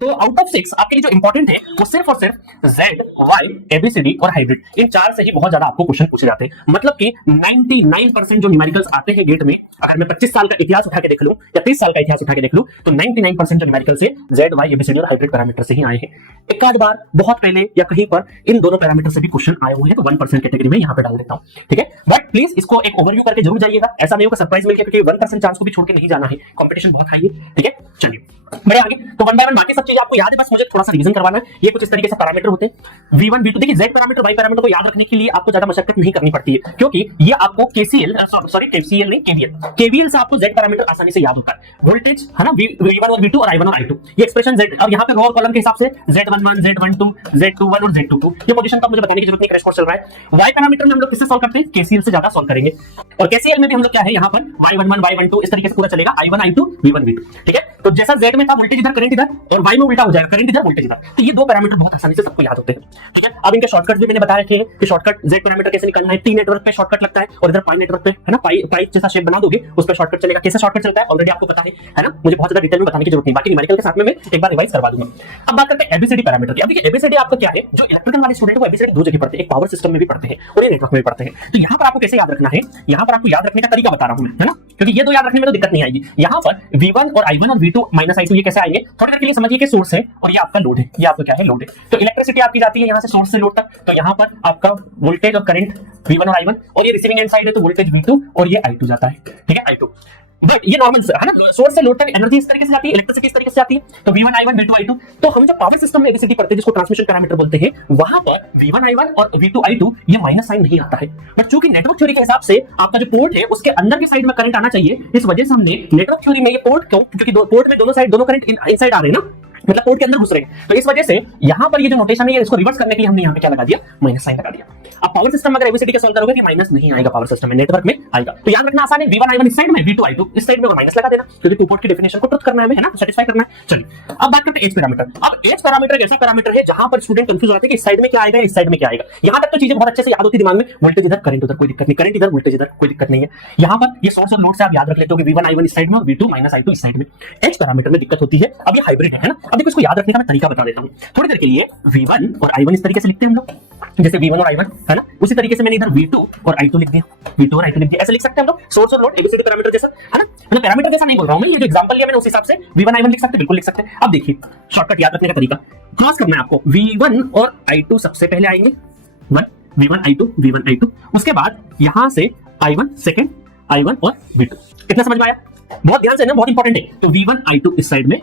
तो out of 6 आपके लिए जो इंपॉर्टेंट है वो सिर्फ और सिर्फ Z, Y, ABCD और हाइब्रिड, इन चार से ही बहुत ज्यादा आपको क्वेश्चन पूछे जाते हैं। मतलब कि 99% जो न्यूमेरिकल्स आते हैं गेट में, अगर मैं 25 साल का इतिहास उठा के देख लूं या 30 साल का इतिहास उठा के देख लूं, तो 99% जो न्यूमेरिकल्स है Z, Y, ABCD और हाइब्रिड पैरामीटर से ही आए हैं। एक आध बार बहुत पहले या कहीं पर इन दोनों पैरामीटर से भी क्वेश्चन आए हुए हैं, तो 1% कैटेगरी में यहां पे डाल देता हूं, ठीक है। बट प्लीज इसको एक ओवरव्यू करके जरूर जाइएगा, ऐसा नहीं होगा सरप्राइज मिल गया, क्योंकि 1% चांस को भी छोड़ के नहीं जाना है, कंपटीशन बहुत हाई है, ठीक है। चलिए बढ़े आगे। तो वन बाय वन बाकी सब चीजें आपको याद है, बस मुझे थोड़ा सा रिवीजन करवाना है। ये कुछ इस तरीके से पैरामीटर होते हैं V1 V2। देखिए Z पैरामीटर Y पैरामीटर को याद रखने के लिए आपको ज्यादा मशक्कत नहीं करनी पड़ती है, क्योंकि ये आपको KCL नहीं KVL से आपको Z पैरामीटर आसानी से याद होता है। वोल्टेज है ना, V1 और V2 और I1 और I2, ये एक्सप्रेशन Z, और यहाँ पे रो और कॉलम के हिसाब से Z11 Z12 Z21 और Z22, ये पोजीशन तो मुझे बताने की जरूरत नहीं, क्रैश कोर्स चल रहा है। Y पैरामीटर में हम लोग किससे सॉल्व करते हैं, KCL से ज्यादा सॉल्व करेंगे। और KCL में भी हम लोग क्या है, यहाँ पर Y11 Y12 इस तरीके से पूरा चलेगा, I1 I2 V1 V2, ठीक है। तो जैसा Z में था वोल्टेज इधर करंट इधर, और Y में उल्टा हो जाएगा, करंट इधर वोल्टेज इधर। तो ये दो पैरामीटर बहुत आसानी से सबको याद होते हैं, ठीक है। अब इनके शॉर्टकट भी मैंने बता रखे हैं कि शॉर्टकट Z पैरामीटर कैसे निकालना है। T नेटवर्क पे शॉर्टकट लगता है और इधर पाई नेटवर्क पे है ना, पाई जैसा शेप बना दोगे उस पे शॉर्टकट चलेगा। कैसे शॉर्टकट चलता है ऑलरेडी आपको पता है ना, मुझे बहुत ज्यादा डिटेल में बताने की जरूरत नहीं, बाकी न्यूमेरिकल के साथ में मैं एक बार रिवाइज करवा दूंगा। अब बात करते हैं ABCD पैरामीटर की। अब देखिए ABCD आपका क्या है, जो इलेक्ट्रिकल वाले स्टूडेंट को ABCD दो जगह पढ़ते हैं, एक पावर सिस्टम में भी पढ़ते हैं और एक नेटवर्क में भी पढ़ते हैं। तो यहाँ पर आपको कैसे याद रखना है, यहाँ पर आपको याद रखने का तरीका बता रहा हूं मैं, है ना, क्योंकि ये दो याद रखने में तो दिक्कत नहीं आएगी। यहाँ पर V1 और I1 और V2 माइनस I2 ये कैसे आएंगे, थोड़ी देर के लिए समझिए कि सोर्स है और ये आपका लोड है, ये आपका क्या है, लोड है। तो इलेक्ट्रिसिटी आपकी जाती है यहाँ से सोर्स से लोड तक, तो यहाँ पर आपका वोल्टेज और करंट V1 और I1, और ये रिसीविंग एंड साइड है तो वोल्टेज V2 और ये I2 जाता है, ठीक है, I2। बट ये नॉर्मल है ना, सोर्स से लोड तक एनर्जी इस तरीके से जाती है, इलेक्ट्रिसिटी इस तरीके से जाती है, तो V1 I1 V2 I2। तो हम जब पावर सिस्टम में ABCD पढ़ते हैं, जिसको ट्रांसमिशन पैरामीटर बोलते हैं, वहां पर V1 I1 और V2 I2 ये माइनस साइन नहीं आता है। बट चूंकि नेटवर्क थ्योरी के हिसाब से आपका जो पोर्ट है उसके अंदर की साइड में करंट आना चाहिए, इस वजह से हमने नेटवर्क थ्योरी में ये पोर्ट क्यों, क्योंकि पोर्ट में दोनों साइड दोनों करंट इनसाइड आ रहे हैं ना, मतलब पोर्ट के अंदर घुस रहे हैं, तो इस वजह से यहां पर ये जो नोटेशन है इसको रिवर्स करने के लिए हमने यहां पे क्या लगा दिया, माइनस साइन लगा दिया। अब पावर सिस्टम अगर ABCD का सॉल्व करोगे तो माइनस नहीं आएगा, पावर सिस्टम में नेटवर्क में आएगा। तो याद रखना आसान है, V1 I1 इस साइड में, V2 I2 इस साइड में, माइनस लगा देना, क्योंकि टू पोर्ट की डेफिनेशन को ट्रुथ करना है ना, सेटिस्फाई करना है। चलिए अब बात करते हैं एज पैरामीटर। अब एज पैरामीटर एक ऐसा पैरामीटर है जहां पर स्टूडेंट कंफ्यूज हो जाते हैं कि इस साइड में क्या आएगा, इस साइड में क्या आएगा। यहां तक तो चीजें बहुत अच्छे से याद होती दिमाग में, वोल्टेज इधर करंट उधर कोई दिक्कत नहीं, करंट इधर वोल्टेज इधर कोई दिक्कत नहीं है। यहां पर ये सोर्स और लोड से आप याद रख लेते हो कि V1 I1 इस साइड में और V2 I2 इस साइड में। एज पैरामीटर में दिक्कत होती है, अब ये हाइब्रिड है ना। अब देखो इसको याद रखने का मैं तरीका बता देता हूं थोड़ी देर के लिए। V1 और I1 इस तरीके से लिखते हैं हम लोग, जैसे V1 और I1 है ना, उसी तरीके से मैंने इधर V2 और I2 लिख दिया, V2 और I2 लिख दिया, ऐसे लिख सकते हैं हम लोग, सोर्स और लोड ABCD पैरामीटर जैसा, है ना। मतलब पैरामीटर जैसा नहीं बोल रहा हूं मैं, ये जो एग्जांपल लिया मैंने उस हिसाब से V1 I1 लिख सकते हैं, बिल्कुल लिख सकते हैं। अब देखिए शॉर्टकट याद रखने का तरीका, क्रॉस करना है आपको, V1 और I2 सबसे पहले आएंगे, V1 I2, उसके बाद यहां से I1 सेकंड, I1 और V2। कितना समझ में आया, बहुत ध्यान से ना, बहुत इंपॉर्टेंट है। तो V1 I2 इस साइड में